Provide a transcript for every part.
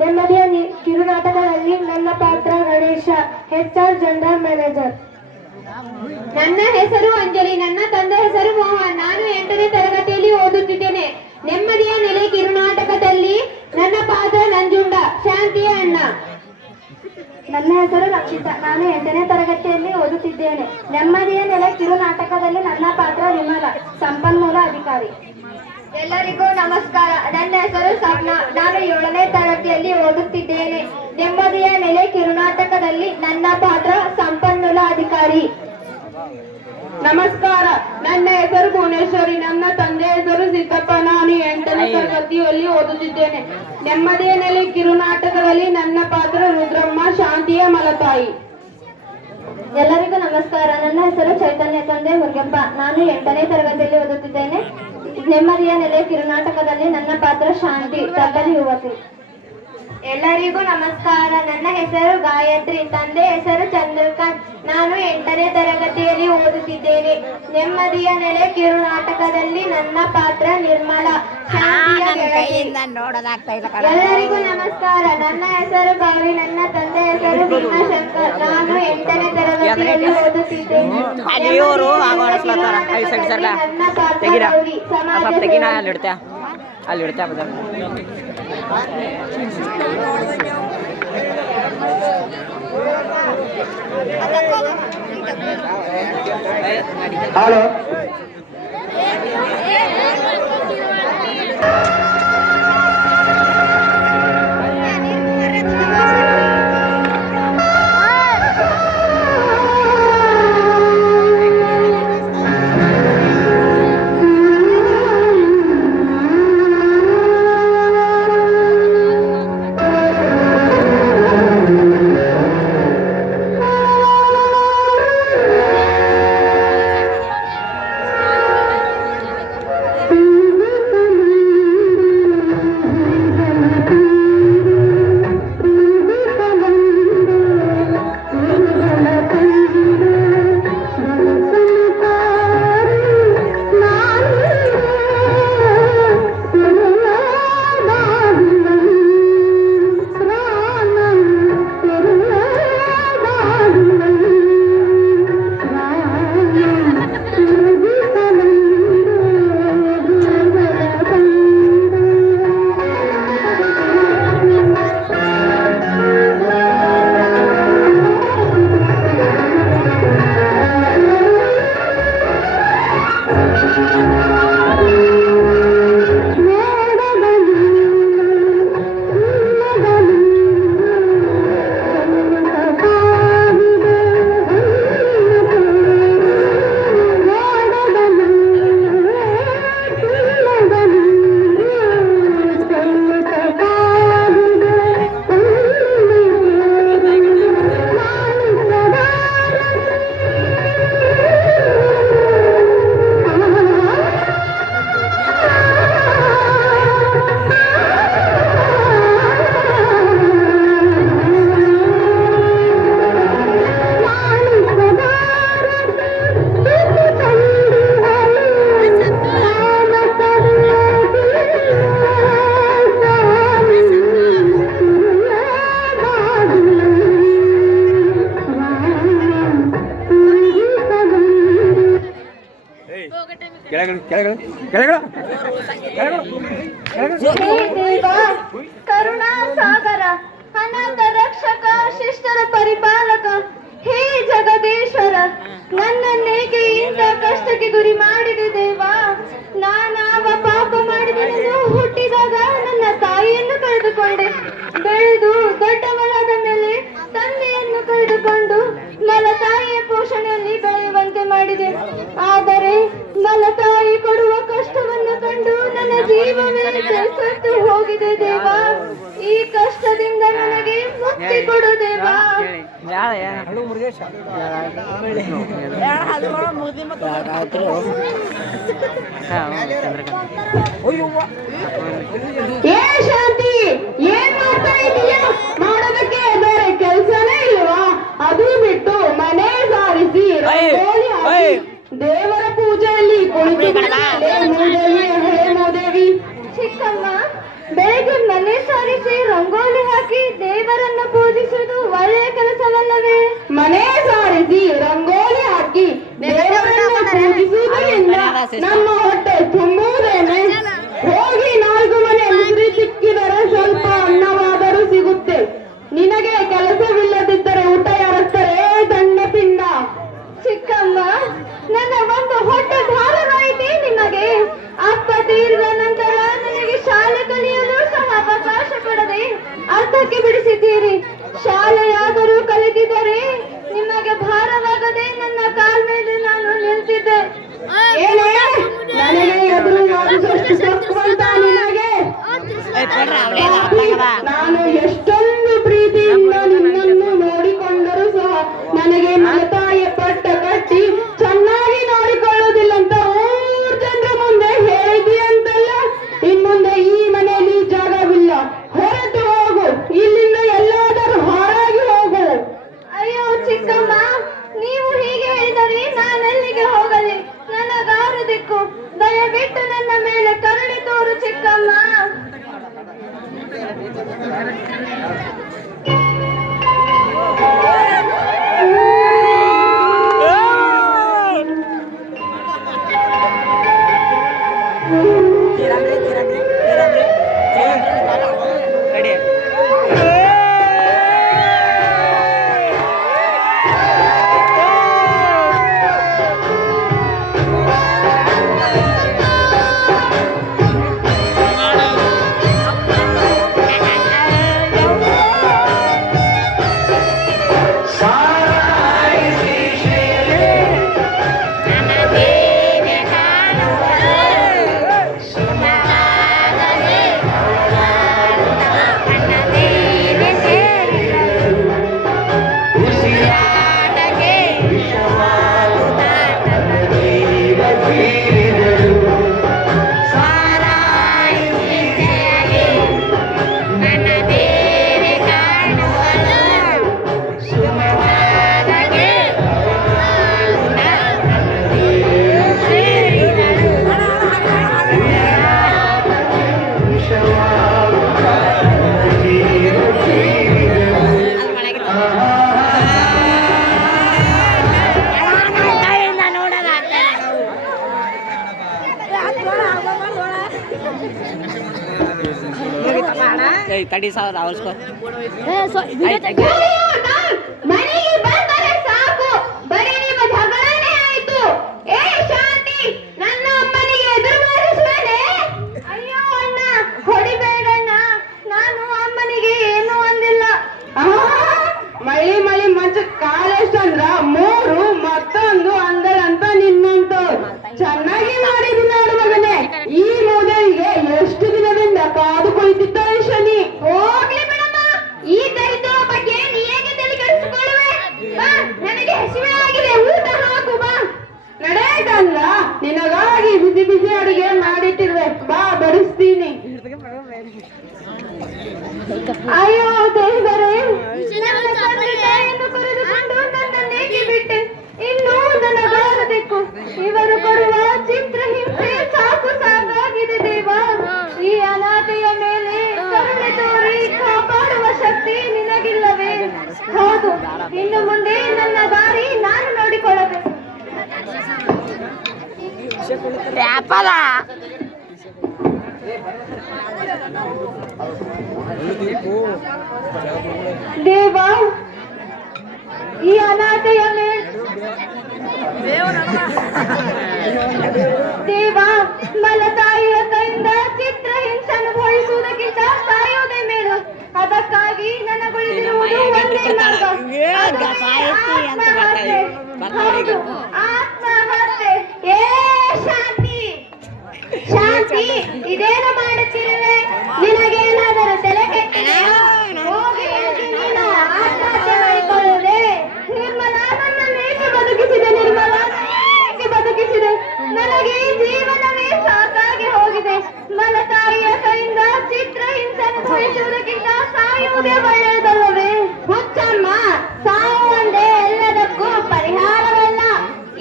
ನೆಮ್ಮದಿಯ ಕಿರುನಾಟಕದಲ್ಲಿ ನನ್ನ ಪಾತ್ರ ಗಣೇಶ, HR ಜನರಲ್ ಮ್ಯಾನೇಜರ್. ನನ್ನ ಹೆಸರು ಅಂಜಲಿ. ನನ್ನ ತಂದೆ ಹೆಸರು ಮೋಹನ್. ನಾನು 8ನೇ ತರಗತಿಯಲ್ಲಿ ಓದುತ್ತಿದ್ದೇನೆ. ನೆಮ್ಮದಿಯ ನೆಲೆ ಕಿರುನಾಟಕದಲ್ಲಿ ನನ್ನ ಪಾತ್ರ ನಂಜುಂಡ, ಶಾಂತಿಯ ಅಣ್ಣ. ನನ್ನ ಹೆಸರು ರಕ್ಷಿತಾ. ನಾನು 8ನೇ ತರಗತಿಯಲ್ಲಿ ಓದುತ್ತಿದ್ದೇನೆ. ನೆಮ್ಮದಿಯ ನೆಲೆ ಕಿರುನಾಟಕದಲ್ಲಿ ನನ್ನ ಪಾತ್ರ ವಿಮಲ, ಸಂಪನ್ಮೂಲ ಅಧಿಕಾರಿ. ಎಲ್ಲರಿಗೂ ನಮಸ್ಕಾರ. ನನ್ನ ಹೆಸರು ಸಪ್ನಾ. ನಾನು 7ನೇ ತರಗತಿಯಲ್ಲಿ ಓದುತ್ತಿದ್ದೇನೆ. ನೆಮ್ಮದಿಯ ನೆಲೆ ಕಿರುನಾಟಕದಲ್ಲಿ ನನ್ನ ಪಾತ್ರ ಸಂಪನ್ಮೂಲ ಅಧಿಕಾರಿ. ನಮಸ್ಕಾರ. ನನ್ನ ಹೆಸರು ಭುವನೇಶ್ವರಿ. ನನ್ನ ತಂದೆ ಹೆಸರು ಸಿದ್ದಪ್ಪ. ನಾನು 8ನೇ ತರಗತಿಯಲ್ಲಿ ಓದುತ್ತಿದ್ದೇನೆ. ನೆಮ್ಮದಿಯ ನೆಲೆ ಕಿರುನಾಟಕದಲ್ಲಿ ನನ್ನ ಪಾತ್ರ ರುದ್ರಮ್ಮ, ಶಾಂತಿಯ ಮಲತಾಯಿ. ಎಲ್ಲರಿಗೂ ನಮಸ್ಕಾರ. ನನ್ನ ಹೆಸರು ಚೈತನ್ಯ, ತಂದೆ ಮುರುಗಪ್ಪ. ನಾನು 8ನೇ ತರಗತಿಯಲ್ಲಿ ಓದುತ್ತಿದ್ದೇನೆ. ನೆಮ್ಮದಿಯ ನೆಲೆ ಕಿರುನಾಟಕದಲ್ಲಿ ನನ್ನ ಪಾತ್ರ ಶಾಂತಿ, ತಬ್ಬಲಿ ಯುವತಿ. ಎಲ್ಲರಿಗೂ ನಮಸ್ಕಾರ. ನನ್ನ ಹೆಸರು ಗಾಯತ್ರಿ. ತಂದೆ ಹೆಸರು ಚಂದ್ರಕಾಂತ್. ನಾನು 8ನೇ ತರಗತಿಯಲ್ಲಿ ಓದುತ್ತಿದ್ದೇನೆ. ನೆಮ್ಮದಿಯ ನೆಲೆ ಕಿರುನಾಟಕದಲ್ಲಿ ನನ್ನ ಪಾತ್ರ ನಿರ್ಮಲಾ, ಶಾಂತಿಯ ಗೆಳತಿ. ಎಲ್ಲರಿಗೂ ನಮಸ್ಕಾರ. ನನ್ನ ಹೆಸರು ಗೌರಿ. ನನ್ನ ತಂದೆ ಹೆಸರು ಭೀಮಾಶಂಕರ್. ನಾನು 8ನೇ ತರಗತಿಯಲ್ಲಿ ಓದುತ್ತಿದ್ದೇನೆ. ನನ್ನ ಪಾತ್ರ ಗೌರಿ, ಸಮಾಜ ಸೇವೆ. ಹಲೋ, ಕರುಣಾ ಸಾಗರ, ಅನಾಥ ರಕ್ಷಕ, ಶಿಷ್ಟರ ಪರಿಪಾಲಕ, ಹೇ ಜಗದೀಶ್ವರ, ನನ್ನನ್ನೇಕೆ ಇಂಥ ಕಷ್ಟಕ್ಕೆ ಗುರಿ ಮಾಡಿದೆ ದೇವಾ? ನಾನಾವ ಪಾಪ ಮಾಡಿದೆನೆಂದು ಹುಟ್ಟಿದಾಗ ನನ್ನ ತಾಯಿಯನ್ನು ಕಳೆದುಕೊಂಡೆ. ಬೆಳೆದು ದೊಡ್ಡವಳಾದ ಮೇಲೆ ತಂದೆಯನ್ನು ಕಳೆದುಕೊಂಡು ಮಲತಾಯಿಯ ಪೋಷಣೆಯಲ್ಲಿ ಬೆಳೆಯುವಂತೆ ಮಾಡಿದೆ. ಆದರೆ ಮಲತಾಯಿ ಕೊಡುವ ಕಷ್ಟವನ್ನು ಕಂಡು ನನ್ನ ಜೀವವೇ ಸತ್ತು ಹೋಗಿದೆ ದೇವಾ. ಈ ಕಷ್ಟದಿಂದ ನನಗೆ ಮುಕ್ತಿ ಕೊಡು ದೇವಾ. ಏ ಶಾಂತಿ, ಏನ್ ಮಾಡ್ತಾ ಇದೀಯ? ಮಾಡೋದಕ್ಕೆ ಬೇರೆ ಕೆಲ್ಸನೇ ಇಲ್ವಾ? ಅದು ಬಿಟ್ಟು ಮನೆ ಸಾರಿಸಿ ರಂಗೋಲಿ ಹಾಕಿ ದೇವರ ಪೂಜೆಯಲ್ಲಿ ಕುಳಿತು ಚಿಕ್ಕಮ್ಮ, ಬೆಳಗ್ಗೆ ಮನೆ ಸಾರಿಸಿ ರಂಗೋಲಿ ಹಾಕಿ ದೇವರನ್ನು ಪೂಜಿಸುವುದು ಒಳ್ಳೆಯ ಕೆಲಸವಲ್ಲವೇ? ಮನೆ ಸಾರಿಸಿ ರಂಗೋಲಿ ಹಾಕಿ ದೇವರನ್ನು ಪೂಜಿಸುವುದರಿಂದ ನಮ್ಮ ಹೊಟ್ಟೆ ತುಂಬುವುದೇನೆ? ಹೋಗಿ 4 ಮನೆ ಮುಸುರಿ ಸಿಕ್ಕಿದರೆ ಸ್ವಲ್ಪ ಅನ್ನವಾದರೂ ಸಿಗುತ್ತೆ. ನಿನಗೆ ಕೆಲಸವಿಲ್ಲದಿದ್ದರೆ ಊಟ ಯಾರಸ್ತಾರೆ ದಂಡ ಪಿಂಡ. ಚಿಕ್ಕಮ್ಮ, ನನ್ನ ಒಂದು ಹೊಟ್ಟೆ ಭಾರವಾಯಿತೆ ನಿಮಗೆ. ಅಪ್ಪ ತೀರಿದ ನಂತರ ನನಗೆ ಶಾಲೆ ಕಲಿಯಲು ಸಹ ಅವಕಾಶ ಕೊಡದೆ ಅರ್ಧಕ್ಕೆ ಬಿಡಿಸಿದ್ದೀರಿ. ಶಾಲೆಯಾದರೂ ಕಲಿತಿದ್ದರೆ ನಿಮಗೆ ಭಾರವಾಗದೆ ನನ್ನ ಕಾಲ ಮೇಲೆ ನಾನು ನಿಲ್ತಿದ್ದೆ. ಏನೇ ನನಗೆ ಎದುರು ವಾದಿಸುವಷ್ಟು ತಕ್ಕುವಂತ ನಿನಗೆ? ನಾನು ಎಷ್ಟೊಂದು ಪ್ರೀತಿಯಿಂದ ನಿನ್ನನ್ನು ನೋಡಿಕೊಂಡರೂ ಸಹ ನನಗೆ ಮಲತಾಯಿಯ ಪಟ್ಟ ಕಟ್ಟಿ ಚೆನ್ನಾಗಿ ನೋಡಿಕೊಳ್ಳುವುದಿಲ್ಲ ಅಂತ ಊರ್ ಜನರ ಮುಂದೆ ಹೇಳಿದೀಯಂತಲ್ಲ. ಇನ್ಮುಂದೆ ಈ ಮನೆಯಲ್ಲಿ ಜಾಗವಿಲ್ಲ, ಹೊರಟು ಹೋಗು. ಇಲ್ಲಿಂದ ಎಲ್ಲಾದರೂ ಹೊರಗೆ ಹೋಗು. ಅಯ್ಯೋ ಚಿಕ್ಕಮ್ಮ, ನೀವು ಹೀಗೆ ಹೇಳಿದರೆ ನಾನೆಲ್ಲಿಗೆ ಹೋಗಲಿ? ನನಗಾರು ದಿಕ್ಕು. ದಯವಿಟ್ಟು ನನ್ನ ಮೇಲೆ ಕರುಣೆ ತೋರು ಚಿಕ್ಕಮ್ಮ. ತಡಿ ಸಾವಿರ ಅವರ್ಸ್ಕೊ ಮನೆಗೆ ಬಂದರೆ ಸಾಕು, ಬರೀ ನಿಮ್ಮ ಜಗಳನೇ ಆಯ್ತು. ಏ ಶಾಂತಿ, ನನ್ನ ಅಮ್ಮನಿಗೆ ಎದುರು ಮಾರಿಸುವೇನೆ? ಅಯ್ಯೋ ಅಣ್ಣ, ಹೊಡಿಬೇಡಣ್ಣ. ನಾನು ಅಮ್ಮನಿಗೆ ಏನೂ ಅಂದಿಲ್ಲ. ಮಳಿ ಮಳಿ ಮಂಚ ಕಾಲೆಷ್ಟಂದ್ರ 3 ಮತ್ತೊಂದು ಅಂದಳಂತ ನಿನ್ನಂತು ಚೆನ್ನಾಗಿ ಮಾಡಿದಿ ನೋಡು ಮಗನೇ. ಈ ಮೊದಲಿಗೆ ಎಷ್ಟು ದಿನದಿಂದ ಕಾದು ಕುಳಿತಿದ್ದ ಶನಿ. ಹೋಗ್ಲಿ ಬಿಡಮ್ಮ, ಈ ದರಿದ್ರ ಬಗ್ಗೆ ನೀ ಹೇಗೆ ತಲೆ ಕೆಡಿಸಿಕೊಳ್ಳುವೆ? ಬಾ, ನನಗೆ ಹಸಿವೆ ಆಗಿದೆ, ಊಟ ಹಾಕು ಬಾ. ನಡೆಯಲ್ಲ, ನಿನಗಾಗಿ ಬಿಸಿ ಬಿಸಿ ಅಡಿಗೆ ಮಾಡಿಟ್ಟಿರುವೆ, ಬಾ ಬಡಿಸ್ತೀನಿ. ಅಯ್ಯೋ ದೇವರೇ, ನನ್ನ ತಂದೆ ತಾಯಿಯನ್ನು ಕರೆದುಕೊಂಡು ನನ್ನನ್ನೇಕೆ ಬಿಟ್ಟೆ? ಇನ್ನೂ ನನಗಾರಬೇಕು. ಇವರು ಕೊಡುವ ಚಿತ್ರಹಿಂಸೆ ಸಾಕು ಸಾಕಾಗಿದೆ ದೇವ. ಈ ಅನಾಥೆಯ ಮೇಲೆ ಕರುಣೆ ತೋರಿ ಕಾಪಾಡುವ ಶಕ್ತಿ ನಿನಗಿಲ್ಲವೇ? ಹೌದು, ಇನ್ನು ಮುಂದೆ ನನ್ನ ದಾರಿ ನಾನು ನೋಡಿಕೊಳ್ಳಬೇಕು. ದೇವ, ಈ ಅನಾಥೆಯ ಮೇಲೆ ದೇವ, ಮಲತಾಯಿಯ ಕೈಯಿಂದ ಚಿತ್ರಹಿಂಸೆ ಅನುಭವಿಸುವುದಕ್ಕಿಂತ ಸಾಯೋದೇ ಮೇಲು. ಅದಕ್ಕಾಗಿ ನನಗೊಳಿಸಿರುವುದು ಒಂದೇ ಮಾರ್ಗ, ಆತ್ಮಹತ್ಯೆ. ಹೌದು, ಆತ್ಮಹತ್ಯೆ. ಏ ಶಾಂತಿ, ಶಾಂತಿ, ಇದೇನು ಮಾಡುತ್ತಿರುವೆ? ನಿನಗೇನಾದರೂ ತಲೆ ಕೆಟ್ಟಿದೆಯಾ? ಹೋಗಿ ನೀನು ಆತ್ಮಹತ್ಯೆ ಮಾಡಿಕೊಳ್ಳುವುದೇ? ನಿರ್ಮಲಾ ನನ್ನನ್ನು ಏಕೆ ಬದುಕಿಸಿದೆ? ನಿರ್ಮಲಾ ಏಕೆ ಬದುಕಿಸಿದೆ? ನನಗೆ ಜೀವನವೇ ಸಾಕಾಗಿ ಹೋಗಿದೆ. ಮಲತಾಯಿಯ ಕೈಯಿಂದ ಚಿತ್ರಹಿಂಸೆ ಅನುಭವಿಸುವುದಕ್ಕಿಂತ ಸಾಯುವುದೇ ಒಳ್ಳೆಯದಲ್ಲವೇ? ಹುಚ್ಚಮ್ಮ, ಸಾವು ಒಂದೇ ಎಲ್ಲದಕ್ಕೂ ಪರಿಹಾರವಲ್ಲ.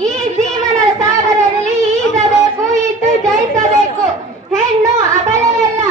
ಈ ಜೀವನದ ಸಾಗರದಲ್ಲಿ ಈಜಬೇಕು, ಇದ್ದು ಜಯಿಸಬೇಕು. ಹೆಣ್ಣು ಅಬಲೆಯಲ್ಲ.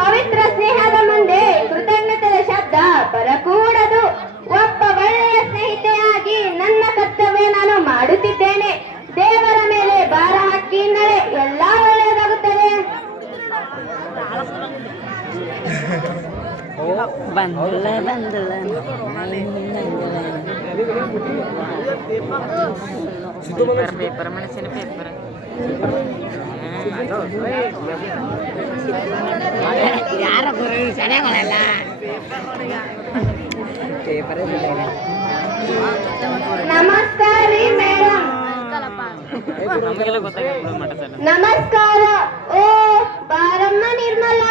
ಪವಿತ್ರ ಸ್ನೇಹದ ಮುಂದೆ ಕೃತಜ್ಞತೆಯ ಶಬ್ದ ಬರಕೂಡದು. ಒಬ್ಬ ಒಳ್ಳೆಯ ಸ್ನೇಹಿತೆಯಾಗಿ ನನ್ನ ಕರ್ತವ್ಯ ನಾನು ಮಾಡುತ್ತಿದ್ದೇನೆ. ದೇವರ ಮೇಲೆ ಭಾರ ಹಾಕಿ ನಡೆ, ಎಲ್ಲ ಒಳ್ಳೆಯದಾಗುತ್ತದೆ. ಪೇಪರ್ ಮೆಣಸಿನ ಪೇಪರ್ ಯಾರ ಚೆನ್ನಾಗಲ್ಲ ಪೇಪರ್ ನಮಸ್ಕಾರ ರೀ ಮೇಡಮ್. ನಮಗೆಲ್ಲ ಗೊತ್ತಾಗ ನಮಸ್ಕಾರ. ಓ ಬಾರಮ್ಮ ನಿರ್ಮಲ,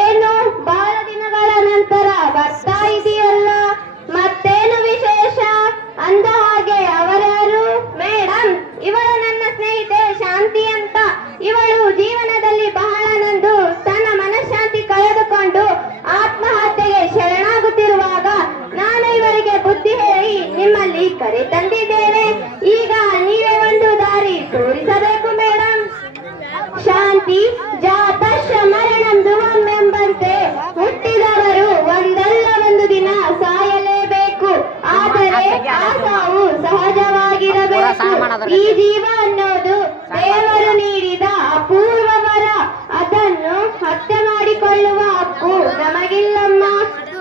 ಏನು ಬಹಳ ದಿನಗಳ ನಂತರ ಬರ್ತಾ ಇದೆಯಲ್ಲ, ಮತ್ತೇನು ವಿಶೇಷ? ಅಂದ ಹಾಗೆ ಅವರ್ಯಾರು? ಮೇಡಮ್, ಇವಳು ನನ್ನ ಸ್ನೇಹಿತೆ ಶಾಂತಿ ಅಂತ. ಇವಳು ಜೀವನದಲ್ಲಿ ಬಹಳ ನೊಂದು ತನ್ನ ಮನಃಶಾಂತಿ ಕಳೆದುಕೊಂಡು ಆತ್ಮಹತ್ಯೆಗೆ ಶರಣಾಗುತ್ತಿರುವಾಗ ನಾನು ಇವರಿಗೆ ಬುದ್ಧಿ ಹೇಳಿ ನಿಮ್ಮಲ್ಲಿ ಕರೆ ತಂದಿದ್ದೇನೆ. ಈಗ ನೀವೇ ಒಂದು ದಾರಿ ತೋರಿಸಬೇಕು ಮೇಡಮ್. ಶಾಂತಿ ಜಾತ ಮರಣಂ ಧ್ರುವಮೆಂಬಂತೆ ಹುಟ್ಟಿದವರು ಒಂದಲ್ಲ ಒಂದು ದಿನ ಸಾಯಲೇಬೇಕು. ಆದರೆ ಆ ಸಾವು ಸಹಜವಾಗಿರಬೇಕು. ಈ ಜೀವ ಅನ್ನೋದು ದೇವರು ನೀಡಿದ ಅಪೂರ್ವ ವರ. ಅದನ್ನು ಹತ್ಯೆ ಮಾಡಿಕೊಳ್ಳುವ ಹಕ್ಕು ನಮಗಿಲ್ಲಮ್ಮ.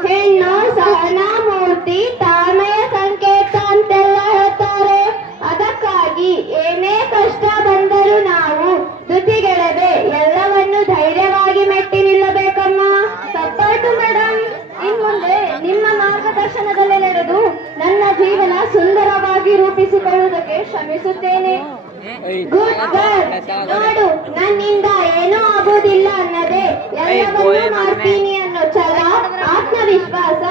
ಹೆಣ್ಣು ಸಹನಾ ಮೂರ್ತಿ, ತಾಳ್ಮೆಯ ಸಂಕೇತ ಅಂತೆಲ್ಲ ಹೇಳ್ತಾರೆ. ಅದಕ್ಕಾಗಿ ಏನೇ ಕಷ್ಟ ಬಂದರೂ ನಾವು ಧೃತಿಗೆಡದೆ ಎಲ್ಲವನ್ನು ಧೈರ್ಯವಾಗಿ ಮೆಟ್ಟಿ ನಿಲ್ಲಬೇಕಮ್ಮ. Support madam. ಇನ್ಮುಂದೆ ನಿಮ್ಮ ಮಾರ್ಗದರ್ಶನದಲ್ಲಿ ನಡೆದು ನನ್ನ ಜೀವನ ಸುಂದರವಾಗಿ ರೂಪಿಸಿಕೊಳ್ಳುವುದಕ್ಕೆ ಶ್ರಮಿಸುತ್ತೇನೆ. Good girl. ನೋಡು, ನನ್ನಿಂದ ಏನೂ ಆಗುವುದಿಲ್ಲ ಅನ್ನದೆ ಎಲ್ಲವನ್ನೂ ಮಾಡ್ತೀನಿ ಅನ್ನೋ ಛಲ, ಆತ್ಮವಿಶ್ವಾಸ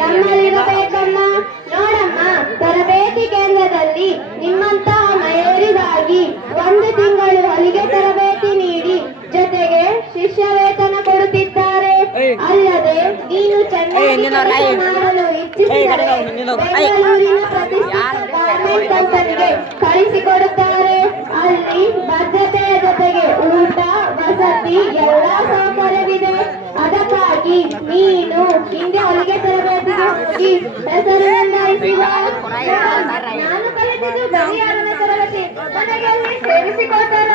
ನಮ್ಮಲ್ಲಿರಬೇಕಮ್ಮ. ನೋಡಮ್ಮ, ತರಬೇತಿ ಕೇಂದ್ರದಲ್ಲಿ ನಿಮ್ಮಂತಹ ಮಹಿಳೆಯರಿಗಾಗಿ 1 ತಿಂಗಳು ಹೊಲಿಗೆ ತರಬೇತಿ ನೀಡಿ ಜೊತೆಗೆ ಶಿಷ್ಯ ವೇತನ ಕೊಡುತ್ತಿದ್ದಾರೆ. ಅಲ್ಲದೆ ನೀನು ಚೆನ್ನಾಗಿ ಕೆಲಸ ಮಾಡಲು ಇಚ್ಛಿಸಿದರೆ ಬೆಂಗಳೂರಿನ ಪ್ರತಿಷ್ಠಿತ ಗಾರ್ಮೆಂಟ್ ಕಂಪನಿಗೆ ಕಳಿಸಿಕೊಡುತ್ತಾರೆ. ಅಲ್ಲಿ ಭದ್ರತೆಯ ಜೊತೆಗೆ ಊಟ, ವಸತಿ ಎಲ್ಲ ಸೌಕರ್ಯವಿದೆ. ಅದಕ್ಕಾಗಿ ನೀನು ಹಿಂದೆ ಹೊಲಿಗೆ ತರಬೇತಿಗೆ ಹೋಗಿ ಹೆಸರು ನೋಂದಾಯಿಸುವ. ನಾನು ಕಲಿತಿದ್ದು ಬರೀ 6ನೇ ತರಗತಿ, ನನಗೆ ಅಲ್ಲಿ ಸೇರಿಸಿಕೊಳ್ತಾರ?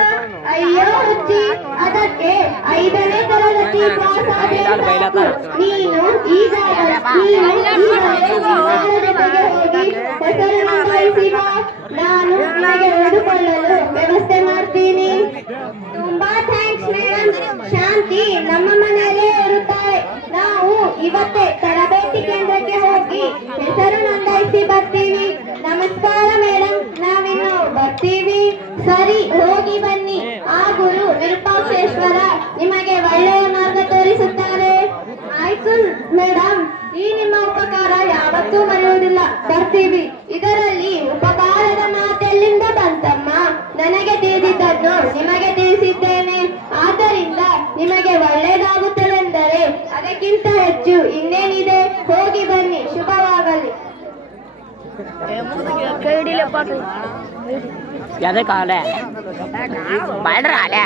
ಅಯ್ಯೋ ಹುಚ್ಚಿ, ಅದಕ್ಕೆ 5ನೇ ತರಗತಿ ಪಾಸ್ ಆಗಬೇಕು. ನೀನು ಈಗ ಹೋಗಿ ಹೆಸರು ನೋಂದಾಯಿಸುವ. ನಾನು ನಿಮಗೆ ಉಳಿದುಕೊಳ್ಳಲು ವ್ಯವಸ್ಥೆ ಮಾಡ್ತೀನಿ. ತುಂಬಾ ಥ್ಯಾಂಕ್ಸ್ ಮೇಡಮ್. ಶಾಂತಿ ನಮ್ಮ ಮನೆಯಲ್ಲೇ ಇರುತ್ತಾಳೆ. ನಾವು ಇವತ್ತೇ ತರಬೇತಿ ಕೇಂದ್ರಕ್ಕೆ ಹೋಗಿ ಹೆಸರು ನೋಂದಾಯಿಸಿ ಬರ್ತೀವಿ. ನಮಸ್ಕಾರ ಮೇಡಮ್, ನಾವಿನ್ನು ಬರ್ತೀವಿ. ಸರಿ, ಹೋಗಿ ಬನ್ನಿ. ಆ ಗುರು ವಿರೂಪಾಕ್ಷೇಶ್ವರ ನಿಮಗೆ ಒಳ್ಳೆಯ ಮಾರ್ಗ ತೋರಿಸುತ್ತಾರೆ. ಆಯ್ತು ಮೇಡಮ್, ಈ ನಿಮ್ಮ ಉಪಕಾರ ಯಾವತ್ತೂ ಮರೆಯುವುದಿಲ್ಲ. ಬರ್ತೀವಿ. ಇದರಲ್ಲಿ ಉಪಕಾರದ ಮಾತೆಲ್ಲಿಂದ ಬಂತಮ್ಮ? ನನಗೆ ತಿಳಿದಿದ್ದನ್ನು ನಿಮಗೆ ತಿಳಿಸಿದ್ದೇನೆ. ಆದ್ದರಿಂದ ನಿಮಗೆ ಒಳ್ಳೆಯದಾಗುತ್ತದೆಂದರೆ ಅದಕ್ಕಿಂತ ಹೆಚ್ಚು ಇನ್ನೇನಿದೆ? ಹೋಗಿ ಬನ್ನಿ, ಶುಭವಾಗಲಿ. ಎದಕ್ಕಾಗಲೇ ಮಾಡ್ರ ಅಲೆ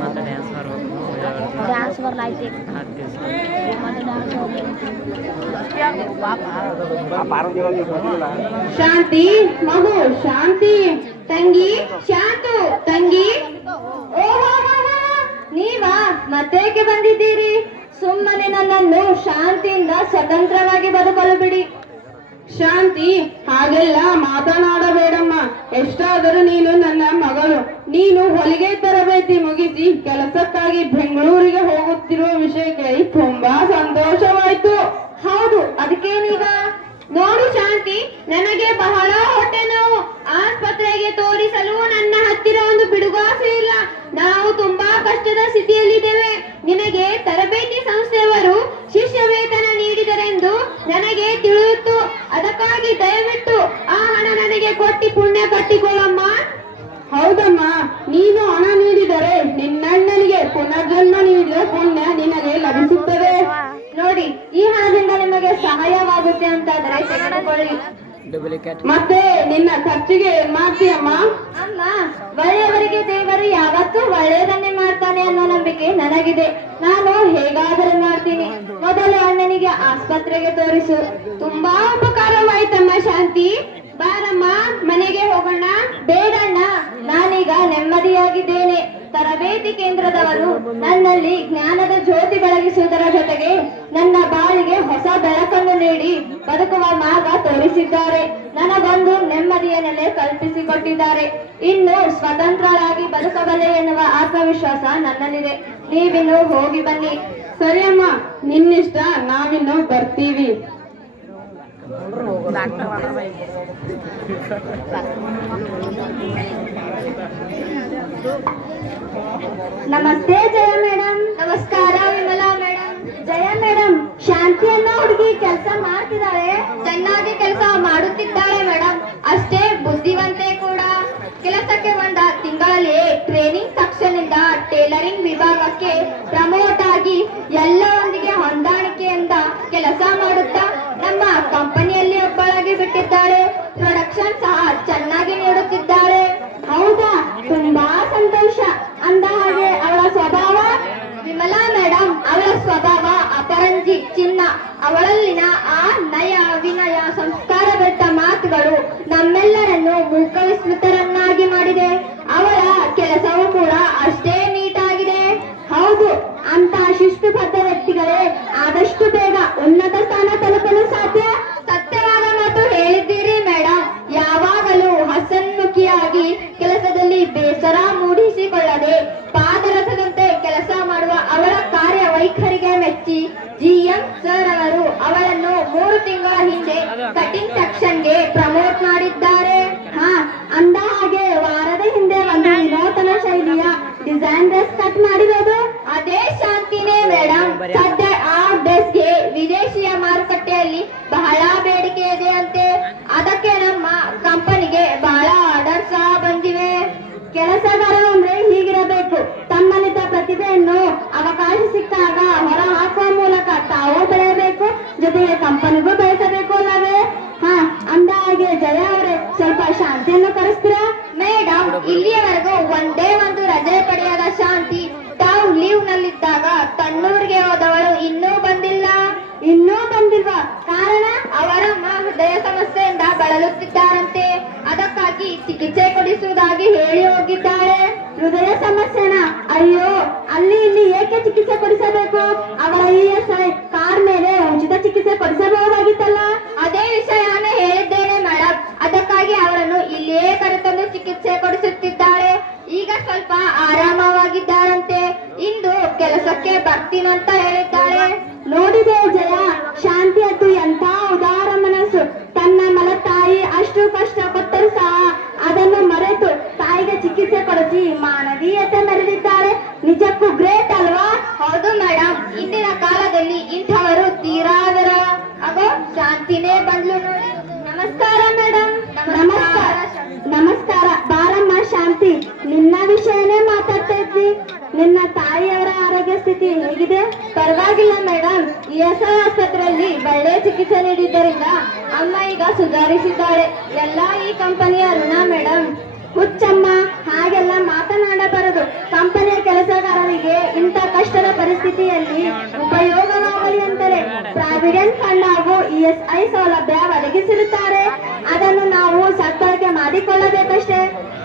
ಮತ್ತೆ ಡ್ಯಾನ್ಸ್ ಬರ್ಲಾಯ್ತು. ಶಾಂತಿ ಮಗು, ಶಾಂತಿ ತಂಗಿ, ಶಾಂತು ತಂಗಿ. ಓಹೋ, ನೀವಾ? ಮತ್ತೇಕೆ ಬಂದಿದ್ದೀರಿ? ಸುಮ್ಮನೆ ನನ್ನನ್ನು ಶಾಂತಿಯಿಂದ ಸ್ವತಂತ್ರವಾಗಿ ಬದುಕಲು ಬಿಡಿ. ಶಾಂತಿ, ಹಾಗೆಲ್ಲ ಮಾತನಾಡಬೇಡಮ್ಮ. ಎಷ್ಟಾದರೂ ನೀನು ನನ್ನ ಮಗಳು. ನೀನು ಹೊಲಿಗೆ ತರಬೇತಿ ಮುಗಿಸಿ ಕೆಲಸಕ್ಕಾಗಿ ಬೆಂಗಳೂರಿಗೆ ಹೋಗುತ್ತಿರುವ ವಿಷಯ ಕೇಳಿ ತುಂಬಾ ಸಂತೋಷವಾಯ್ತು. ಹೌದು, ಅದಕ್ಕೇನೀಗ? ನೋಡು ಶಾಂತಿ, ನನಗೆ ಬಹಳ ಹೊಟ್ಟೆ ನೋವು. ಆಸ್ಪತ್ರೆಗೆ ತೋರಿಸಲು ನನ್ನ ಹತ್ತಿರ ಒಂದು ಬಿಡುಗಾಸು ಇಲ್ಲ. ನಾವು ತುಂಬಾ ಕಷ್ಟದ ಸ್ಥಿತಿಯಲ್ಲಿದ್ದೇವೆ. ನಿನಗೆ ತರಬೇತಿ ಸಂಸ್ಥೆಯವರು ಶಿಷ್ಯ ವೇತನ ನೀಡಿದರೆಂದು ನನಗೆ ತಿಳಿಯಿತು. ಅದಕ್ಕಾಗಿ ದಯವಿಟ್ಟು ಆ ಹಣ ನನಗೆ ಕೊಟ್ಟಿ ಪುಣ್ಯ ಕಟ್ಟಿಕೊಳ್ಳಮ್ಮ. ಹೌದಮ್ಮ, ನೀನು ಹಣ ನೀಡಿದರೆ ನಿನ್ನಣ್ಣನಿಗೆ ಪುನರ್ಜನ್ಮ ನೀಡಿದ ಪುಣ್ಯ ನಿನಗೆ ಲಭಿಸುತ್ತದೆ. ನೋಡಿ, ಈ ಹಣದಿಂದ ನಿಮಗೆ ಸಹಾಯವಾಗುತ್ತೆ ಅಂತಾದರೆ ತೆಗೆದುಕೊಳ್ಳಿ. ಡೂಪ್ಲಿಕೇಟ್. ಮತ್ತೆ ನಿನ್ನ ಖರ್ಚಿಗೆ ಏನ್ ಮಾಡ್ತೀಯಮ್ಮ? ಅಮ್ಮ, ಒಳ್ಳೆಯವರಿಗೆ ದೇವರು ಯಾವತ್ತೂ ಒಳ್ಳೆಯದನ್ನೇ ಮಾಡ್ತಾನೆ ಅನ್ನೋ ನಂಬಿಕೆ ನನಗಿದೆ. ನಾನು ಹೇಗಾದರೂ ಮಾಡ್ತೀನಿ. ಮೊದಲು ಅಣ್ಣನಿಗೆ ಆಸ್ಪತ್ರೆಗೆ ತೋರಿಸು. ತುಂಬಾ ಉಪಕಾರವಾಯ್ತಮ್ಮ ಶಾಂತಿ. ಬಾರಮ್ಮ ಮನೆಗೆ ಹೋಗೋಣ. ಬೇಡಣ್ಣ, ನಾನೀಗ ನೆಮ್ಮದಿಯಾಗಿದ್ದೇನೆ. ತರಬೇತಿ ಕೇಂದ್ರದವರು ನನ್ನಲ್ಲಿ ಜ್ಞಾನದ ಜ್ಯೋತಿ ಬೆಳಗಿಸುವುದರ ಜೊತೆಗೆ ನನ್ನ ಬಾಳಿಗೆ ಹೊಸ ಬೆಳಕನ್ನು ನೀಡಿ ಬದುಕುವ ಮಾರ್ಗ ತೋರಿಸಿದ್ದಾರೆ. ನನಗೊಂದು ನೆಮ್ಮದಿಯ ನೆಲೆ ಕಲ್ಪಿಸಿಕೊಟ್ಟಿದ್ದಾರೆ. ಇನ್ನು ಸ್ವತಂತ್ರಳಾಗಿ ಬದುಕಬಲ್ಲೆ ಎನ್ನುವ ಆತ್ಮವಿಶ್ವಾಸ ನನ್ನಲ್ಲಿದೆ. ನೀವಿನ್ನು ಹೋಗಿ ಬನ್ನಿ. ಸರಿ ಅಮ್ಮ, ನಿನ್ನಿಷ್ಟ, ನಾವಿನ್ನು ಬರ್ತೀವಿ. ನಮಸ್ತೆ ಜಯ ಮೇಡಮ್. ನಮಸ್ಕಾರ ವಿಮಲಾ ಮೇಡಮ್. ಜಯ ಮೇಡಮ್, ಶಾಂತಿ ಅನ್ನೋ ಹುಡುಗಿ ಕೆಲಸ ಮಾಡ್ತಿದ್ದಾಳೆ. ಚೆನ್ನಾಗಿ ಕೆಲಸ ಮಾಡುತ್ತಿದ್ದಾಳೆ ಮೇಡಮ್. ಅಷ್ಟೇ ಬುದ್ಧಿವಂತೆ ಕೂಡ. ಕೆಲಸಕ್ಕೆ ಬಂದ ತಿಂಗಳಲ್ಲಿ ಟ್ರೈನಿಂಗ್ ಸೆಕ್ಷನ್ ಇಂದ ಟೇಲರಿಂಗ್ ವಿಭಾಗಕ್ಕೆ ಪ್ರಮೋಟ್ ಆಗಿ ಎಲ್ಲರೊಂದಿಗೆ ಹೊಂದಾಣಿಕೆಯಿಂದ ಕೆಲಸ ಮಾಡುತ್ತಾ ನಮ್ಮ ಕಂಪನಿಯಲ್ಲಿ ಒಬ್ಬಳಾಗಿ ಬಿಟ್ಟಿದ್ದಾಳೆ. ಪ್ರೊಡಕ್ಷನ್ ಸಹ ಚೆನ್ನಾಗಿ ನೀಡುತ್ತಿದ್ದಾಳೆ. ಹೌದಾ, ತುಂಬಾ ಸಂತೋಷ. ಅಂದ ಹಾಗೆ ಅವಳ ಸ್ವಭಾವ? ವಿಮಲಾ ಮೇಡಮ್, ಅವಳ ಸ್ವಭಾವ ಅಪರಂಜಿ ಚಿನ್ನ. ಅವಳಲ್ಲಿನ ಆ ನಯ ವಿನಯ ಸಂಸ್ಕಾರಭರಿತ ಮಾತುಗಳು ನಮ್ಮೆಲ್ಲರನ್ನು ಮೂಕವಿಸ್ಮೃತರನ್ನಾಗಿ ಮಾಡಿದೆ. ಅವಳ ಕೆಲಸವೂ ಕೂಡ ಅಷ್ಟೇ ನೀಟಾಗಿದೆ. ಹೌದು, ಅಂತ ಶಿಸ್ತುಬದ್ಧ ವ್ಯಕ್ತಿಗಳೇ ಆದಷ್ಟು ಬೇಗ ಉನ್ನತ ಸ್ಥಾನ ತಲುಪಲು ಸಾಧ್ಯ. ಸತ್ಯವಾದ ಮಾತು ಹೇಳಿದ್ದೀರಿ ಮೇಡಮ್. ಯಾವಾಗಲೂ ಹಸನ್ಮುಖಿಯಾಗಿ ಕೆಲಸದಲ್ಲಿ ಬೇಸರ ಮೂಡಿಸಿಕೊಳ್ಳದೆ ಪಾದರಸದಂತೆ ಕೆಲಸ ಮಾಡುವ ಅವಳ ಕಾರ್ಯ ವೈಖರಿಗೆ ಮೆಚ್ಚಿ GM ಸರ್ ಅವರು ಅವಳನ್ನು 3 ತಿಂಗಳ ಹಿಂದೆ ಕಟಿಂಗ್ ಸೆಕ್ಷನ್ಗೆ ಪ್ರಮೋಟ್ ಮಾಡಿದ್ದಾರೆ. ಹಾ, ಅಂದ ಹಾಗೆ ವಾರದ ಹಿಂದೆ ಒಂದು ವಿನೂತನ ಶೈಲಿಯ ಡಿಸೈನ್ ಡ್ರೆಸ್ ಕಟ್ ಮಾಡಿರೋದು ಅದೇ ಶಾಂತಿನೇ ಮೇಡಮ್. ಸದ್ಯ ಆ ಡ್ರೆಸ್ಗೆ ವಿದೇಶಿಯ ಮಾರುಕಟ್ಟೆಯಲ್ಲಿ ಬಹಳ ಬೇಡಿಕೆ ಇದೆ ಅಂತೆ. ಅದಕ್ಕೆ ನಮ್ಮ ಕಂಪನಿಗೆ ಬಹಳ ಆರ್ಡರ್ ಸಹ ಬಂದಿವೆ. ಕೆಲಸಗಾರರು ಅಂದ್ರೆ ಹೀಗಿರಬೇಕು. ತಮ್ಮಲ್ಲಿದ್ದ ಪ್ರತಿಭೆಯನ್ನು ಅವಕಾಶ ಸಿಕ್ಕಾಗ ಹೊರ ಹಾಕುವ ಮೂಲಕ ತಾವು ಬೆಳೆಯಬೇಕು, ಜೊತೆಗೆ ಕಂಪನಿಗೂ ಬೆಳೆಸಬೇಕು ಅಲ್ಲವೇ? ಹಾ, ಅಂದ ಹಾಗೆ ಜಯ ಅವರೇ, ಸ್ವಲ್ಪ ಶಾಂತಿಯನ್ನು ಕರೆಸ್ತೀರಾ? ಮೇಡಮ್, ಇಲ್ಲಿಯವರೆಗೂ ಒಂದೇ ಒಂದು ರಜೆ ಪಡೆಯದ ಶಾಂತಿ ತಾವು ಲೀವ್ ನಲ್ಲಿದ್ದಾಗ ತಣ್ಣೂರಿಗೆ ಹೋದವಳು ಇನ್ನೂ ಬಂದಿಲ್ಲ. ಇನ್ನೂ ಬಂದಿಲ್ವಾ? ಕಾರಣ? ಅವರಮ್ಮ ಹೃದಯ ಸಮಸ್ಯೆಯಿಂದ ಬಳಲುತ್ತಿದ್ದಾರಂತೆ. ಅದಕ್ಕಾಗಿ ಚಿಕಿತ್ಸೆ ಕೊಡಿಸುವುದಾಗಿ ಹೇಳಿ ಹೋಗಿದ್ದಾಳೆ. ಹೃದಯ ಸಮಸ್ಯೆನ? ಅಯ್ಯೋ, ಅಲ್ಲಿ ಇಲ್ಲಿ ಏಕೆ ಚಿಕಿತ್ಸೆ ಕೊಡಿಸಬೇಕು? ಅವರ ESI ಕಾರ್ಡ್ ಮೇಲೆ ಉಚಿತ ಚಿಕಿತ್ಸೆ ಕೊಡಿಸಬಹುದಾಗಿತ್ತಲ್ಲ. ಅದೇ ವಿಷಯವನ್ನು ಹೇಳಿದ್ದೇನೆ ಮೇಡಮ್. ಅದಕ್ಕಾಗಿ ಅವರನ್ನು ಇಲ್ಲಿಯೇ ಕರೆತಂದು ಚಿಕಿತ್ಸೆ ಕೊಡಿಸುತ್ತಿದ್ದಾಳೆ. ಈಗ ಸ್ವಲ್ಪ ಆರಾಮವಾಗಿದ್ದಾರಂತೆ. ಇಂದು ಕೆಲಸಕ್ಕೆ ಬರ್ತೀನಂತ ಹೇಳಿದ್ದಾಳೆ. ನೋಡಿದೆ ಜಯ, ಶಾಂತಿ ಅದು ಎಂಥ ಉದಾರ ಮನಸ್ಸು. ತನ್ನ ಮಲತಾಯಿ ಅಷ್ಟು ಕಷ್ಟ ಕೊಟ್ಟರು ಸಹ ಅದನ್ನು ಮರೆತು ತಾಯಿಗೆ ಚಿಕಿತ್ಸೆ ಕೊಡಿಸಿ ಮಾನವೀಯತೆ ಮೆರೆದಿದ್ದಾರೆ. ನಿಜಕ್ಕೂ ಗ್ರೇಟ್ ಅಲ್ವಾ? ಹೌದು ಮೇಡಮ್, ಇಂದಿನ ಕಾಲದಲ್ಲಿ ಇಂಥವರು ತೀರಾ ವಿರಳ. ಅಗೋ, ಶಾಂತಿನೇ ಬಂದ್ಲು ನೋಡಿ. ನಮಸ್ಕಾರ ಮೇಡಮ್. ನಮಸ್ಕಾರ. ನಮಸ್ಕಾರ. ಬಾರಮ್ಮ ಶಾಂತಿ, ನಿನ್ನ ವಿಷಯನೇ ಮಾತಾಡ್ತಾ ಇದ್ವಿ. ನಿನ್ನ ತಾಯಿಯವರ ಆರೋಗ್ಯ ಸ್ಥಿತಿ ಹೇಗಿದೆ? ಪರವಾಗಿಲ್ಲ ಮೇಡಮ್. ESI ಆಸ್ಪತ್ರೆಯಲ್ಲಿ ಒಳ್ಳೆ ಚಿಕಿತ್ಸೆ ನೀಡಿದ್ದರಿಂದ ಅಮ್ಮ ಈಗ ಸುಧಾರಿಸಿದ್ದಾಳೆ. ಎಲ್ಲ ಈ ಕಂಪನಿಯ ಋಣ ಮೇಡಮ್. ಹುಚ್ಚಮ್ಮ, ಹಾಗೆಲ್ಲ ಮಾತನಾಡಬಾರದು. ಕಂಪನಿಯ ಕೆಲಸಗಾರರಿಗೆ ಇಂಥ ಕಷ್ಟದ ಪರಿಸ್ಥಿತಿಯಲ್ಲಿ ಉಪಯೋಗವಾಗಲಿ ಅಂತಲೇ ಪ್ರಾವಿಡೆಂಟ್ ಫಂಡ್ ಹಾಗೂ ESI ಸೌಲಭ್ಯ ಒದಗಿಸಿರುತ್ತಾರೆ. ಅದನ್ನು ನಾವು ಸದ್ಬಳಕೆ ಮಾಡಿಕೊಳ್ಳಬೇಕಷ್ಟೇ.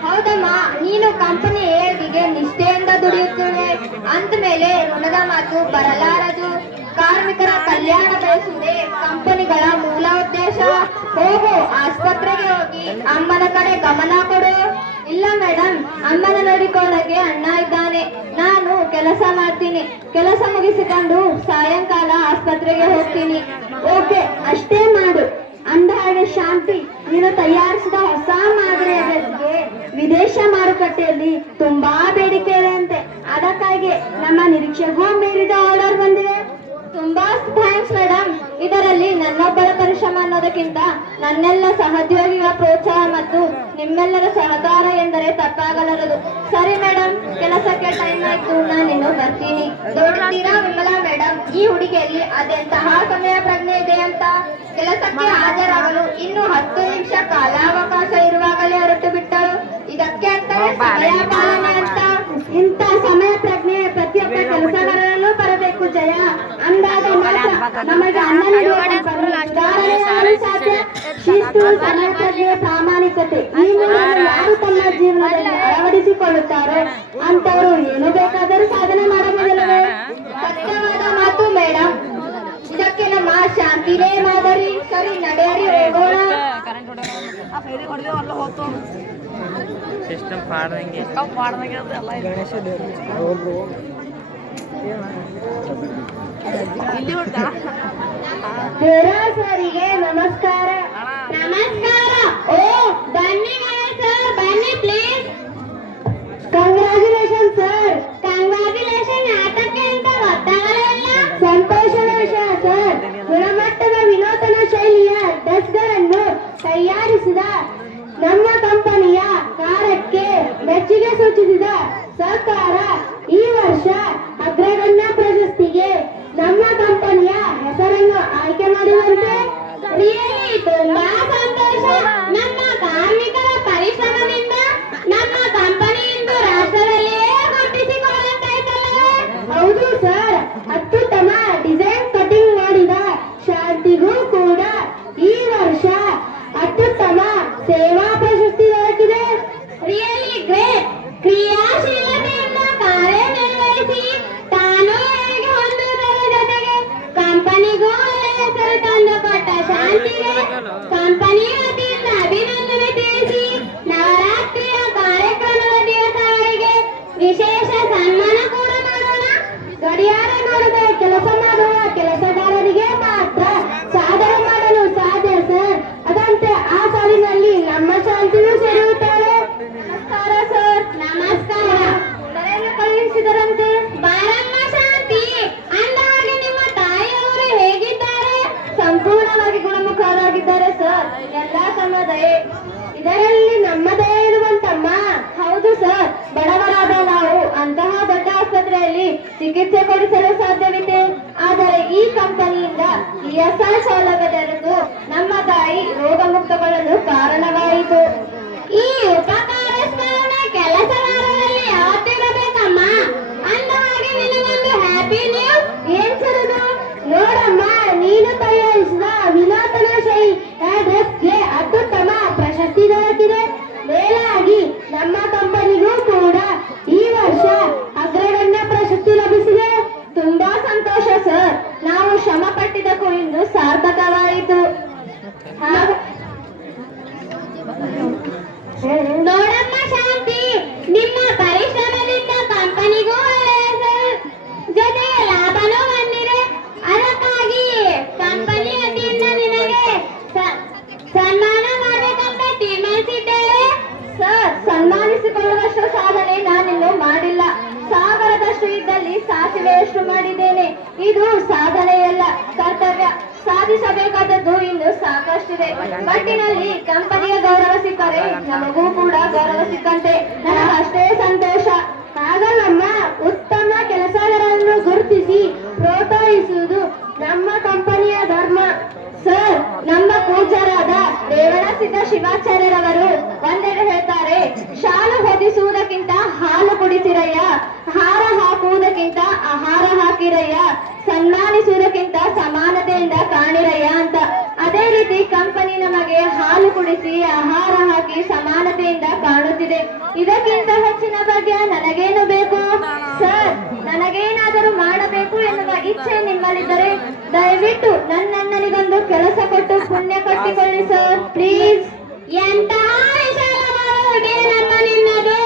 ಹೌದಮ್ಮ, ನೀನು ಕಂಪನಿ ಏಳಿಗೆಗೆ ನಿಷ್ಠೆಯಿಂದ ದುಡಿಯುತ್ತೇವೆ ಅಂದಮೇಲೆ ಋಣದ ಮಾತು ಬರಲಾರದು. ಕಾರ್ಮಿಕರ ಕಲ್ಯಾಣ ಬಯಸುವುದೇ ಕಂಪನಿಗಳ ಮೂಲ ಉದ್ದೇಶ. ಹೋಗು, ಆಸ್ಪತ್ರೆಗೆ ಹೋಗಿ ಅಮ್ಮನ ಕಡೆ ಗಮನ ಕೊಡು. ಇಲ್ಲ ಮೇಡಮ್, ಅಮ್ಮನ ನೋಡಿಕೊಳ್ಳಕ್ಕೆ ಅಣ್ಣ ಇದ್ದಾನೆ. ನಾನು ಕೆಲಸ ಮಾಡ್ತೀನಿ. ಕೆಲಸ ಮುಗಿಸಿಕೊಂಡು ಸಾಯಂಕಾಲ ಆಸ್ಪತ್ರೆಗೆ ಹೋಗ್ತೀನಿ. ಓಕೆ, ಅಷ್ಟೇ ಮಾಡು. ಅಂದ ಹಾಗೆ ಶಾಂತಿ, ನೀನು ತಯಾರಿಸಿದ ಹೊಸ ಮಾದರಿಯ ಡ್ರೆಸ್ಗೆ ವಿದೇಶ ಮಾರುಕಟ್ಟೆಯಲ್ಲಿ ತುಂಬಾ ಬೇಡಿಕೆ ಇದೆ ಅಂತೆ. ಅದಕ್ಕಾಗಿ ನಮ್ಮ ನಿರೀಕ್ಷೆಗೂ ಮೀರಿದ ಆರ್ಡರ್ ಬಂದಿದೆ. ತುಂಬಾ ಥ್ಯಾಂಕ್ಸ್ ಮೇಡಮ್. ಇದರಲ್ಲಿ ನನ್ನೊಬ್ಬಳ ಪರಿಶ್ರಮ ಅನ್ನೋದಕ್ಕಿಂತ ನನ್ನೆಲ್ಲ ಸಹೋದ್ಯೋಗಿಗಳ ಪ್ರೋತ್ಸಾಹ ಮತ್ತು ನಿಮ್ಮೆಲ್ಲರ ಸಹಕಾರ ಎಂದರೆ ತಪ್ಪಾಗಲಾರದು. ಸರಿ ಮೇಡಮ್, ಕೆಲಸಕ್ಕೆ ಟೈಮ್ ಆಯ್ತು, ನಾನಿನ್ನು ಬರ್ತೀನಿ. ನೋಡ್ತೀರಾ ವಿಮಲಾ ಮೇಡಮ್, ಈ ಹುಡುಗಿಯಲ್ಲಿ ಅದೆಂತಹ ಸಮಯ ಪ್ರಜ್ಞೆ ಇದೆ ಅಂತ. ಕೆಲಸಕ್ಕೆ ಹಾಜರಾಗಲು ಇನ್ನು 10 ನಿಮಿಷ ಕಾಲಾವಕಾಶ ಇರುವಾಗಲೇ ಹೊರಟು ಬಿಟ್ಟಳು. ಇದಕ್ಕೆ ಅಂತಾರೆ ಸಮಯ ಪಾಲನೆ ಅಂತ. ಇಂಥ ಸಮಯ ಪ್ರಜ್ಞೆ ಪ್ರತಿಯೊಬ್ಬ ಕೆಲಸಗಾರರಲ್ಲೂ ಬರಬೇಕು ಜಯ. ಅಂದಾಗ ಮಾತ್ರ ನಮಗೆ ಅನ್ನ ನೀಡುವ ಕಂಪನಿ ಸುಧಾರಣೆಯಾಗಲು ಸಾಧ್ಯ. ಶಿಸ್ತು, ಸಮಯ ಪ್ರಜ್ಞೆ, ಪ್ರಾಮಾಣಿಕತೆ ಈ ಮೂರನ್ನು ಯಾರು ತಮ್ಮ ಜೀವನದಲ್ಲಿ ಅಳವಡಿಸಿಕೊಳ್ಳುತ್ತಾರೋ ಅಂತವರು ಏನು ಬೇಕಾದರೂ ಸಾಧನೆ ಮಾಡಬಹುದಲ್ಲವೇ? ಸತ್ಯವಾದ ಮಾತು ಮೇಡಮ್. ಇದಕ್ಕೆ ನಮ್ಮ ಶಾಂತಿನೇ ಮಾದರಿ. ಸರಿ ನಡೆಯರಿ ಹೋಗೋಣ. ಸಿಸ್ಟಮ್ ಪಾಡ್ದಂಗೆ ಸರಿಗೆ ನಮಸ್ಕಾರ. ನಮಸ್ಕಾರ. ಓ ಬನ್ನಿ ಸರ್, ಬನ್ನಿ ಪ್ಲೀಸ್. Congratulation sir. ಕಂಗ್ರಾಚುಲೇಷನ್ ಯಾತಕ್ಕೆ ಅಂತ ಗೊತ್ತಾಗಲಿಲ್ಲ. ಸಂತೋಷದ ವಿಷಯ ಸರ್. ಗುಣಮಟ್ಟದ ವಿನೂತನ ಶೈಲಿಯ ಡ್ರೆಸ್ಗಳನ್ನು ತಯಾರಿಸಿದ ನಮ್ಮ ಕಂಪನಿಯ ಕಾರ್ಯಕ್ಕೆ ಮೆಚ್ಚುಗೆ ಸೂಚಿಸಿದ ಸರ್ಕಾರ ಈ ವರ್ಷ ಅಗ್ರಗಣ್ಯ ಪ್ರಶಸ್ತಿಗೆ ನಮ್ಮ ಕಂಪನಿಯ ಹೆಸರನ್ನು ಆಯ್ಕೆ ಮಾಡಿದಂತೆ ರಿಯಲಿ ತುಂಬಾ ಸಂತೋಷ. ನಮ್ಮ ಕಾರ್ಮಿಕರ ಪರಿಶ್ರಮದಿಂದ ನಮ್ಮ ಕಂಪನಿ ಇಂದು ರಾಷ್ಟ್ರದಲ್ಲಿಯೇ ಗುರುತಿಸಿಕೊಳ್ಳುತ್ತಾಯ್ತಲ್ಲವೇ? ಹೌದು ಸರ್. ಅತ್ಯುತ್ತಮ ಡಿಸೈನ್ ಕಟಿಂಗ್ ಮಾಡಿದ ಶಾಂತಿಗೂ ಕೂಡ ಈ ವರ್ಷ ಅತ್ಯುತ್ತಮ ಸೇವಾ ಪ್ರಶಸ್ತಿ ದೊರಕಿದೆ. Really great. ಕ್ರಿಯಾಶೀಲತೆಯಿಂದ ಕಾರ್ಯನಿರ್ವಹಿಸಿ ತಾನು ಏಳಿಗೆ ಹೊಂದುವುದರ ಜೊತೆಗೆ ಕಂಪನಿಗೂ ಹೆಸರು ತಂದುಕೊಟ್ಟ ಶಾಂತಿಗೆ ಕಂಪನಿ ವತಿಯಿಂದ ಅಭಿನಂದನೆ ತಿಳಿಸಿ ನವರಾತ್ರಿಯ ಕಾರ್ಯಕ್ರಮದ ದಿವಸ ಅವರಿಗೆ ವಿಶೇಷ ಸನ್ಮಾನ ಕೂಡ ಮಾಡೋಣ. ಗಡಿಯಾರ ನೋಡದೆ ಕೆಲಸ ಮಾಡುವ ಕೆಲಸಗಾರರಿಗೆ ಮಾತ್ರ ಸಾಧನೆ ಮಾಡಲು ಸಾಧ್ಯ ಸರ್. ಅದಂತೆ ಆ ಸಾಲಿನಲ್ಲಿ ನಮ್ಮ ಶಾಂತಿಯೂ ಸೇರುತ್ತಾರೆ. ನಮಸ್ಕಾರ ಸರ್. ನಮಸ್ಕಾರ. ಕರೆಯನ್ನು ಕಳುಹಿಸಿದರಂತೆ. ಬಾರಮ್ಮ ಶಾಂತಿ. ಅಂದಹಾಗೆ ನಿಮ್ಮ ತಾಯಿಯವರು ಹೇಗಿದ್ದಾರೆ? ಸಂಪೂರ್ಣವಾಗಿ ಗುಣಮುಖರಾಗಿದ್ದಾರೆ ಸರ್. ಎಲ್ಲ ತಮ್ಮ ದಯೆ. ಇದರಲ್ಲಿ ನಮ್ಮ ದಯೆ ಇರುವಂತಮ್ಮ. ಹೌದು ಸರ್. ಬಡವರಾದ ನಾವು ಅಂತಹ ದೊಡ್ಡ ಆಸ್ಪತ್ರೆಯಲ್ಲಿ ಚಿಕಿತ್ಸೆ ಕೊಡಿಸಲು ಸಾಧ್ಯವಿದೆ. ಆದರೆ ಈ ಕಂಪನಿಯಿಂದ ESI ಸೌಲಭ್ಯ ದೊರೆತು ನಮ್ಮ ತಾಯಿ ರೋಗ ಮುಕ್ತಗೊಳ್ಳಲು ಕಾರಣವಾಯಿತು. ಈ ಉಪಕಾರ ಸ್ಮರಣೆ ಕೆಲಸಗಾರರಲ್ಲಿ ಯಾವತ್ತಿರಬೇಕಮ್ಮ. ಅಂದ ಹಾಗೆ ನಿನಗೊಂದು ಹ್ಯಾಪಿ ನ್ಯೂಸ್. ಏನ್ ಸರದು? ನೋಡಮ್ಮ, ನೀನು ತಯಾರಿಸಿದ ವಿನೂತನ ಶೈಲಿ ಡ್ರೆಸ್ಗೆ ಅತ್ಯುತ್ತಮ ಪ್ರಶಸ್ತಿ ದೊರಕಿದೆ. ಮೇಲಾಗಿ ನಮ್ಮ ಕಂಪನಿಗೂ ಕೂಡ ಈ ವರ್ಷ ಅಗ್ರಗಣ್ಯ ಪ್ರಶಸ್ತಿ ಲಭಿಸಿದೆ. ತುಂಬಾ ಸಂತೋಷ ಸರ್. ನಾವು ಶ್ರಮ ಪಟ್ಟಿದ್ದಕ್ಕೂ ಇಂದು ಸಾರ್ಥಕವಾಯಿತು. ನೋಡಮ್ಮ ಶಾಂತಿ, ನಿಮ್ಮ ಪರಿಶ್ರಮದಿಂದ ಕಂಪನಿಗೂ ಒಳ್ಳೆಯ ಹೆಸರು ಜೊತೆಗೆ ಲಾಭನೂ ಬಂದಿದೆ. ಅದಕ್ಕಾಗಿ ಕಂಪನಿ ವತಿಯಿಂದ ನಿನಗೆ ಸನ್ಮಾನ ಮಾಡಬೇಕಂತ ತೀರ್ಮಾನಿಸಿದ್ದೇವೆ ಸರ್. ಸನ್ಮಾನಿಸಿಕೊಳ್ಳುವಷ್ಟು ಸಾಧನೆ ನಾನಿನ್ನು ಮಾಡಿಲ್ಲ. ಸಾಗರದಷ್ಟು ಇದ್ದಲ್ಲಿ ಸಾಸಿವೆಯಷ್ಟು ಮಾಡಿದ್ದೇನೆ. ಇದು ಸಾಧನೆಯಲ್ಲ, ಕರ್ತವ್ಯ. ಸಾಧಿಸಬೇಕಾದದ್ದು ಇನ್ನು ಸಾಕಷ್ಟಿದೆ. ಒಟ್ಟಿನಲ್ಲಿ ಕಂಪನಿಯ ಗೌರವ ಸಿಕ್ಕರೆ ನಮಗೂ ಕೂಡ ಗೌರವ ಸಿಕ್ಕಂತೆ. ನನಗಷ್ಟೇ ಸಂತೋಷ. ಹಾಗಲ್ಲಮ್ಮ, ಉತ್ತಮ ಕೆಲಸಗಾರರನ್ನು ಗುರುತಿಸಿ ಪ್ರೋತ್ಸಾಹಿಸುವುದು ನಮ್ಮ ಕಂಪನಿಯ ಧರ್ಮ ಸರ್. ನಮ್ಮ ಪೂಜ್ಯರಾದ ರೇವಣಸಿದ್ಧ ಶಿವಾಚಾರ್ಯರವರು ಒಂದೆಡೆ ಹೇಳ್ತಾರೆ, ಶಾಲು ಹೊದಿಸುವುದಕ್ಕಿಂತ ಹಾಲು ಕುಡಿಸಿರಯ್ಯ, ಹಾರ ಹಾಕುವುದಕ್ಕಿಂತ ಆಹಾರ ಹಾಕಿರಯ್ಯ, ಸನ್ಮಾನಿಸುವುದಕ್ಕಿಂತ ಸಮಾನತೆಯಿಂದ ಕಾಣಿರಯ್ಯ ಅಂತ. ಅದೇ ರೀತಿ ಕಂಪನಿ ನಮಗೆ ಹಾಲು ಕುಡಿಸಿ ಆಹಾರ ಹಾಕಿ ಸಮಾನತೆಯಿಂದ ಕಾಣುತ್ತಿದೆ. ಇದಕ್ಕಿಂತ ಹೆಚ್ಚಿನ ಭಾಗ್ಯ ನನಗೇನು ಬೇಕು ಸರ್? ನನಗೇನಾದರೂ ಮಾಡಬೇಕು ಎನ್ನುವ ಇಚ್ಛೆ ನಿಮ್ಮಲ್ಲಿದ್ದರೆ ದಯವಿಟ್ಟು ನನ್ನಣ್ಣನಿಗೊಂದು ಕೆಲಸ ಕೊಟ್ಟು ಪುಣ್ಯ ಕಟ್ಟಿಕೊಳ್ಳಿ ಸರ್, ಪ್ಲೀಸ್. ಎಂತಹ ವಿಶಾಲವಾದ ನಮ್ಮ ನಿನ್ನದು.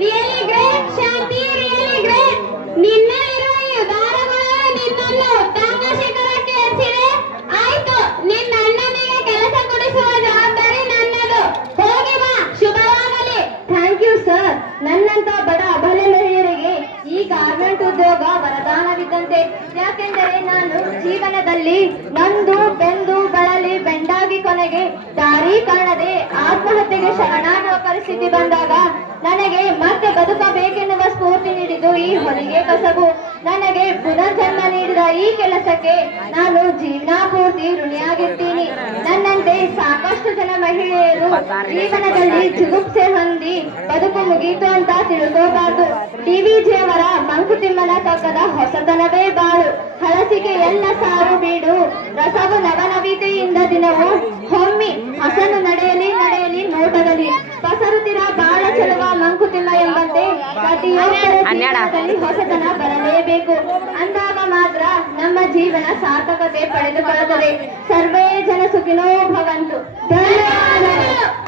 ರಿಯಲಿ ಗ್ರೇಟ್ ಶಾಂತಿ, ರಿಯಲಿ ಗ್ರೇಟ್. ನಿನ್ನಲ್ಲಿರುವ ಈ ಉದಾರಗಳು ನಿನ್ನನ್ನು ಉತ್ತಮ ಶಿಖರಕ್ಕೆ ಏರಿಸಿದೆ. ಆಯ್ತು, ನಿನ್ನ ಅಣ್ಣನಿಗೆ ಕೆಲಸ ಕೊಡಿಸುವ ಜವಾಬ್ದಾರಿ ನನ್ನದು. ಹೋಗಿ ಬಾ, ಶುಭವಾಗಲಿ. Thank you sir. ನನ್ನಂತ ಬಡ ಅಬಲೆ ಮಹಿಳೆಯರಿಗೆ ಈ ಗಾರ್ಮೆಂಟ್ ಉದ್ಯೋಗ ವರದಾನವಿದ್ದಂತೆ. ಯಾಕೆಂದರೆ ನಾನು ಜೀವನದಲ್ಲಿ ನೊಂದು ಬೆಂದು ಬಳಲಿ ಬೆಂಡಾಗಿ ಕೊನೆಗೆ ದಾರಿ ಕಾಣದೆ ಆತ್ಮಹತ್ಯೆಗೆ ಶರಣಾಗುವ ಪರಿಸ್ಥಿತಿ ಬಂದಾಗ ನನಗೆ ಮತ್ತೆ ಬದುಕಬೇಕೆನ್ನುವ ಸ್ಫೂರ್ತಿ ನೀಡಿದ್ದು ಈ ಹೊಲಿಗೆ ಕಸಬು. ನನಗೆ ಪುನರ್ಜನ್ಮ ನೀಡಿದ ಈ ಕೆಲಸಕ್ಕೆ ನಾನು ಜೀವನಾಪೂರ್ತಿ ಋಣಿಯಾಗಿರ್ತೀನಿ. ನನ್ನಂತೆ ಸಾಕಷ್ಟು ಜನ ಮಹಿಳೆಯರು ಜೀವನದಲ್ಲಿ ಜಿಗುಪ್ಸೆ ಹೊಂದಿ ಬದುಕು ಮುಗೀತು ಅಂತ ತಿಳ್ಕೋಬಾರ್ದು. ಡಿವಿಜಿ ಅವರ ಮಂಕುತಿಮ್ಮನ ಕಗ್ಗದ ಹೊಸತನವೇ ಬಾಳು, ಹಳಸಿಕೆ ಎಲ್ಲ ಸಾರು ಬೀಡು, ರಸವು ನವನವಿತೆಯಿಂದ ದಿನವು ಹೊಮ್ಮಿ ಹಸನು ನಡೆಯಲಿ ನಡೆಯಲಿ ನೋಟದಲ್ಲಿ, ಪಸರುತ್ತಿರ ಬಾಳ ಚೆಲುವ ಮಂಕುತಿಮ್ಮ ಎಂಬಂತೆ ಪ್ರತಿಯೊಬ್ಬರ ಜೀವನದಲ್ಲಿ ಹೊಸತನ ಬರಲೇಬೇಕು. ಅಂದಾಗ ಮಾತ್ರ ನಮ್ಮ ಜೀವನ ಸಾರ್ಥಕತೆ ಪಡೆದುಕೊಳ್ಳುತ್ತದೆ. ಸರ್ವೇ ಜನ ಸುಖಿನೋ ಭವಂತು. ಧನ್ಯವಾದಗಳು.